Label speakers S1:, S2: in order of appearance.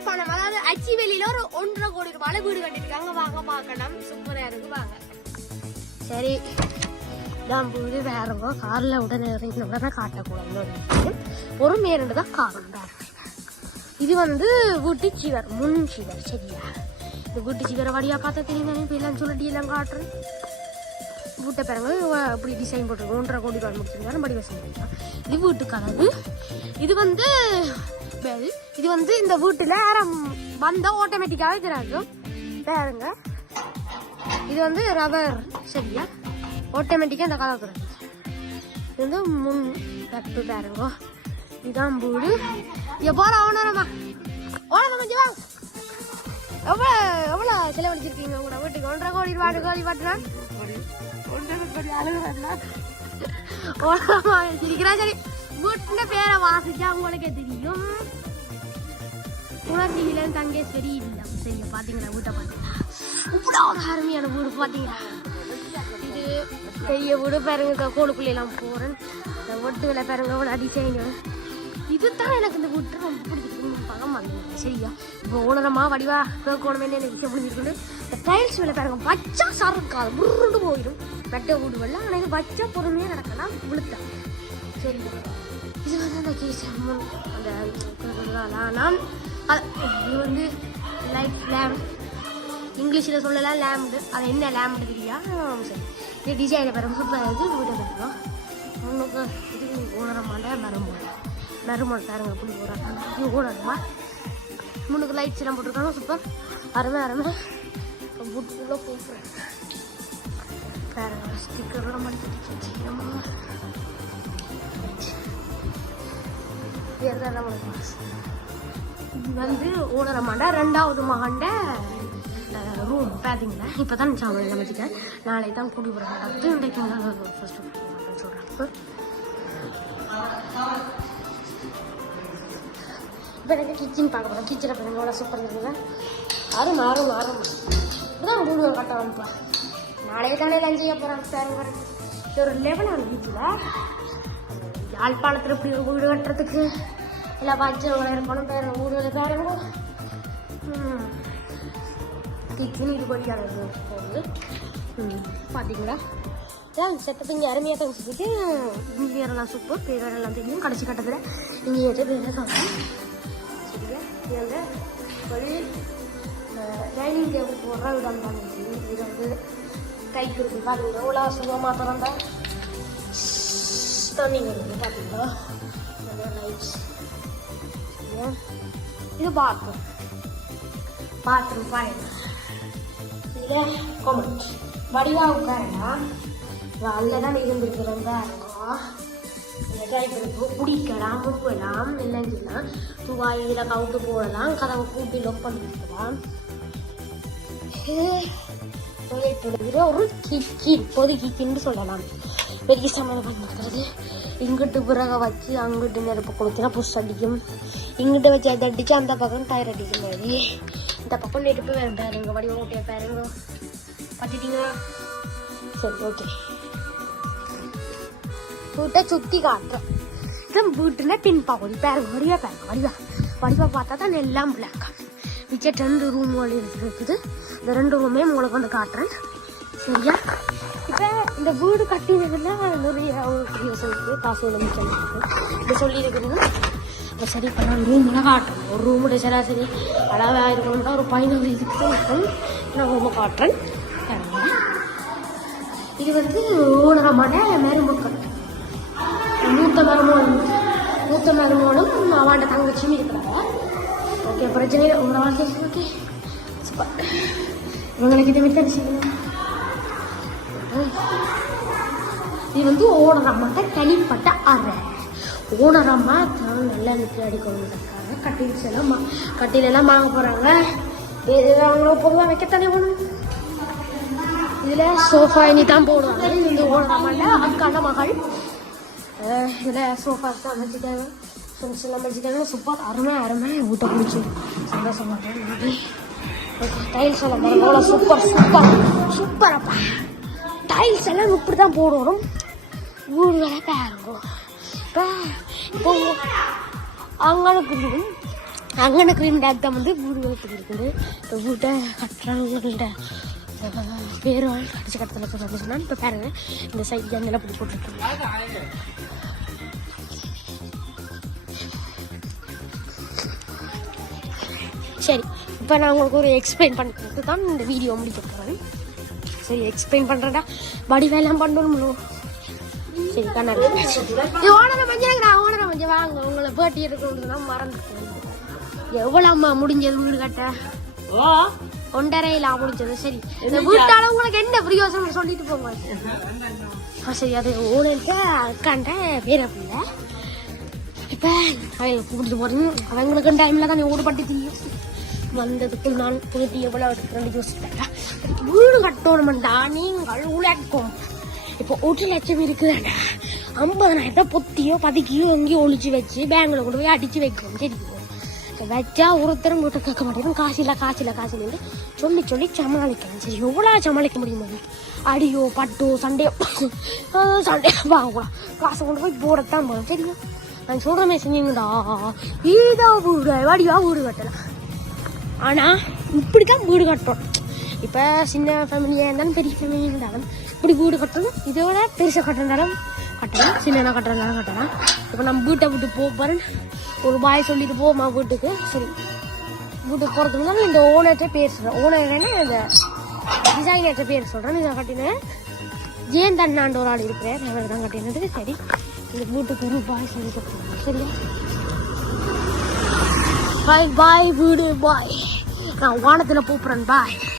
S1: மக்கள் பணம் அதாவது அச்சிவெளியில ஒரு ஒன்றரை கோடி ரூபாய் வீடு கட்டிருக்காங்க வாங்க பார்க்கலாம். சூப்பரா இருக்கு. வாங்க. சரி. நான் வீடு வேறவங்க காரில் உடனே இறங்கின உடனே காட்டக்கூடாது ஒரு மேரண்டு தான் காரணம் வேற இது வந்து வீட்டு சிவர் முன் சிவர். சரியா? இந்த வீட்டு சிவர் வழியா பார்த்தா தெரியும்? இப்போ எல்லாம் சொல்லிட்டு எல்லாம் காட்டுறேன் வீட்டை பிறகு இப்படி டிசைன் போட்டிருக்கோம் ஒன்றரை கோடி ரூபாய் முடிச்சிருக்காரு படி வசதி இது வீட்டு கதவு இது வந்து பெல் இது வந்து இந்த வீட்டுல யாரும் வந்தா ஆட்டோமேட்டிக்காவே திறக்கும் பாருங்க. இது வந்து ரவர் சரியா? ஆட்டோமேட்டிக்காக இந்த கலர் திறக்கும் இது வந்து முன் தட்டு பாருங்க. இதுதான் வீடு. இங்க போற ஓனரமா கொஞ்சம் எவ்வளோ எவ்வளோ செலவழிச்சிருக்கீங்க உங்களோட வீட்டுக்கு? ஒன்றரை கோடி ரூபாய் கோடி பாட்டுனா ஒன்றரை கோடி அழுகுறா ஓனரமா சிரிக்கிறா சரி. வீட்டுல பேரை வாசிச்சா உங்களுக்கே தெரியும். உணர்ச்சியில தங்கேஸ்வரி இல்லை சரியா பாத்தீங்களா வீட்டை பாத்தீங்களா இவ்வளோ அருமையான வீடு பாத்தீங்களா? இது பெரிய வீடு பாருங்க கோளுக்குள்ள எல்லாம் போறேன். இந்த ஒட்டுகளை பாருங்க இவ்வளோ டிசைன் இதுதான் எனக்கு இந்த வீட்டு ரொம்ப பிடிக்கும் பகம் வந்தது சரியா? இப்போ ஓனரமா வடிவா கேட்கணுமே எனக்கு விஷயம் புரிஞ்சிருக்கு இந்த டைல்ஸ் வேலை பாருங்க பச்சா சறுக்காது முருண்டு போயிடும். மெட்ட வீடு வெள்ள ஆனால் இது பச்சா பொறுமையாக நடக்கலாம் விழுத்தான் சரி. இது வந்து அந்த கேஸ் அந்த நான் இது வந்து லைட் லேம்ப் இங்கிலீஷில் சொல்லலாம் லேம்பு அது என்ன லேம்பு தெரியா சரி. இது டிசைனை பாருங்க சூப்பராக இருக்குது வீட்டை கட்டணும் உனக்கு இது ஓனரமாண்ட மரமோட மரமோட பாருங்க அப்படி போகிறாங்க இது ஓனரமா முன்னுக்கு லைட்ஸ் எல்லாம் போட்டிருக்காங்க சூப்பர் அருமை அருமை. புட்டுக்குள்ளே போட்டுறேன். வேறு ஸ்டிக்கர்லாம் பண்ணிட்டு இதுதான் நம்மளுக்கு இது வந்து ஓனரமாண்ட ரெண்டாவது மகண்ட ரூம் பார்த்தீங்களா இப்போ தான் சாமி சமைச்சிட்டேன். நாளை தான் கூடி போகிறாங்க இன்றைக்கு ஃபஸ்ட்டு சொல்கிறாங்க இப்போ எனக்கு கிச்சன் பார்க்க போகிறேன் கிச்சனை பாருங்க. எவ்வளோ சூப்பர் இருக்குல்ல? அரும் அரும் அரும். இப்படிதான் வீடு கட்ட வந்துப்பா நாளைக்கு தானே தான் செய்ய போகிறாங்க சார் இது ஒரு லெவலான வீட்டில் யாழ்ப்பாணத்தில் இப்படி ஒரு வீடு கட்டுறதுக்கு இல்லை பச்சை இருக்கணும் பேர் வீடு பாருங்க கிச்சன் இது படிக்காத போகுது. பார்த்தீங்களா தான் செட்டப் இங்கே அருமையாக தான் வச்சுக்கிட்டு இன்ஜினியர்லாம் சூப்பர் பேரெல்லாம் தெரியும். கடைசி கட்டத்தில் இன்ஜினியர் பேரை சொல்கிறேன் சரியா? இது வந்து ஒரு டைனிங் டேபிள் போடுற இடம் தான் இது இது வந்து கை கொடுத்து பார்த்தீங்கன்னா உலா சுகமாக திறந்தா தண்ணி வருது பார்த்தீங்களா லைட்ஸ் இது பாத்ரூம் பாத்ரூம் பாருங்க இதில் கொமெண்ட் வடிவாக உட்காரனா அதில் தான் இருந்துருக்கிறதா இருக்கும் இந்த குடிக்கலாம் முப்பலாம் இல்லைன்னா துவாய் இதில் கவுட்டு போடலாம் கதவை கூட்டி லொக் பண்ணி வைக்கலாம் ஒரு கிக்கி பொது கிக்கின்னு சொல்லலாம். பெரிய சமையல் பண்ணிருக்கிறது இங்கிட்டு பிறக வச்சு அங்கிட்டு நெருப்பு கொளுத்தினா புஷ் அடிக்கும். இங்கிட்ட வச்சு அதை அடிச்சு அந்த பக்கம் டயர் அடிக்கும் மாதிரி. இந்த பக்கம் நெருப்பு வேறு பாருங்க வடிவம் ஓட்டிய பாருங்க. பார்த்துட்டீங்களா? சரி ஓகே வீட்டை சுற்றி காட்டுறேன் இதான் வீட்டில் பின்பகுதி பாருங்க வடிவா பாருங்க வடிவா. வடிவா பார்த்தா தான் எல்லாம் பிளாக் மிச்சம் ரெண்டு ரூம் இருக்குது. இந்த ரெண்டு ரூமே உங்களுக்கு வந்து காட்டுறேன். சரியா? இப்போ இந்த வீடு கட்டினதுல நிறைய ஒரு சொல்லிட்டு காசு ஒன்று மிச்சம் இப்போ சொல்லியிருக்கிறது இப்போ சரி இப்போ நான் ரூமில் காட்டுறேன். ஒரு ரூமோட சராசரி அளவாக இருக்கணும்னா ஒரு பதினஞ்சு இதுக்கு தான் இருக்கும். நான் ரூமை காட்டுறேன். இது வந்து ஓனரமான மருமக்கள். மூத்த மருமகன் மூத்த மருமகனும் அவன்ட தங்கச்சியும் இருக்கிறாங்க. ஓகே பிரச்சனை இல்லை உங்களோட வாழ்க்கை ஓகே சூப்பர் இவங்களுக்கு இது விட்டு செய்யணும் இது வந்து ஓனரம்மாட்ட தனிப்பட்ட அறை. ஓனரம்மா தான் நல்லா நிற்க அடிக்கணுங்கிறதுக்காக கட்டில்ஸ் எல்லாம் மா- எல்லாம் வாங்க போகிறாங்க இது அவங்கள பொதுவாக வைக்கத்தானே போகணும். இதில் சோஃபா இனி தான் போடுவாங்க. இது வந்து ஓனரம்மாட்ட அக்கான மகள். இதில் சோஃபா தான் அமைச்சிட்டாங்க ஃப்ரெண்ட்ஸ் எல்லாம் அமைச்சிட்டாங்க சூப்பர் அருமை அருமை. ஊட்ட பிடிச்சி சந்தோஷமாக டைல்ஸ் எல்லாம் பாருங்க சூப்பர் சூப்பர் சூப்பர் அப்பா. டைல்ஸ் எல்லாம் இப்படி தான் போடணும் வீடுகளை பாருங்க. இப்போ இப்போ அங்கனுக்கு அங்கன க்ரீம் டேக் தான் வந்து வீடு வளர்த்துக்கு இருக்குது. இப்போ வீட்டை கட்டுறவங்கள்ட்ட பேரும் கடிச்ச கட்டத்தில் போட்டு சொன்னால் இப்போ பாருங்க இந்த சைட் ஜன்னல போட்டு போட்டுருக்கோம் சரி இப்போ நான் உங்களுக்கு ஒரு எக்ஸ்பிளைன் பண்ணுறது தான் இந்த வீடியோ முடிக்க போகிறேன் சரி எக்ஸ்பிளைன் பண்ணுறேன்டா வடி வேலைலாம் பண்ணணும் சரி கண்ணாடி இது ஓனரை மஞ்சள் நான் ஓனரை மஞ்சள் வாங்க. உங்களை பேட்டி இருக்கணும்னு தான் மறந்துட்டேன். எவ்வளோ அம்மா முடிஞ்சது வீடு கட்ட ஒன்றரையில் முடிஞ்சது. சரி இந்த வீட்டால உங்களுக்கு என்ன பிரியோசனம் சொல்லிட்டு போங்க. சரி அது ஓனர்கிட்ட அக்காண்ட பேர பிள்ளை. இப்போ அவங்க கூட்டிட்டு போகிறது அவங்களுக்கு டைமில் தான் ஓடு பட்டு தெரியும் வந்ததுக்கு நான் புதுட்டி எவ்வளோ எடுக்கிறேன்னு யோசிப்பேன் வீடு கட்டணும்டா நீங்கள் உழைக்கும். இப்போ ஒரு லட்சம் இருக்குதுடா ஐம்பதனாயிரத்தை பொத்தியோ பதுக்கியோ எங்கேயோ ஒழிச்சு வச்சு பேங்கில் கொண்டு போய் அடித்து வைக்கணும் தெரியும் வச்சா ஒருத்தரும் வீட்டை கேட்க மாட்டேங்க காசு இல்லை காசு இல்லை காசு இல்லைன்னு சொல்லி சொல்லி சமாளிக்கணும் சரி எவ்வளோ சமாளிக்க முடியுமா அடியோ பட்டோ சண்டையோ. அஹ் சண்டையோ வாங்கக்கூடாது காசை கொண்டு போய் போடத்தான் போகணும் சரியா? நான் சொல்கிறமே செஞ்சீங்கடா வீடா வீடு வாடியா வீடு கட்டலாம். ஆனால் இப்படி தான் வீடு கட்டுறோம். இப்போ சின்ன ஃபேமிலியாக இருந்தாலும் பெரிய ஃபேமிலி இருந்தாலும் இப்படி வீடு கட்டணும். இதோட பெருசாக கட்டுறதாலும் கட்டலாம். சின்ன கட்டுறதாலும் கட்டலாம். இப்போ நம்ம வீட்டை விட்டு போக போகிறேன் ஒரு பாய் சொல்லிட்டு போமா வீட்டுக்கு? சரி. வீட்டுக்கு போகிறதுக்கு முன்னாடி இந்த ஓனர்கிட்ட பேர் சொல்கிறேன் ஓனர் இந்த டிசைனர்கிட்ட பேர் சொல்கிறேன் இதை கட்டினேன் ஏன் தண்ணாண்டு ஒரு ஆள் இருக்கிறேன் அவர் தான் கட்டினது சரி. இந்த வீட்டுக்கு ஒரு பாய் சொல்லி கொடுத்துருவோம் சரியா? பாய் பாய் வீடு பாய். நான் வானத்தில் போப்புறேன் பாய்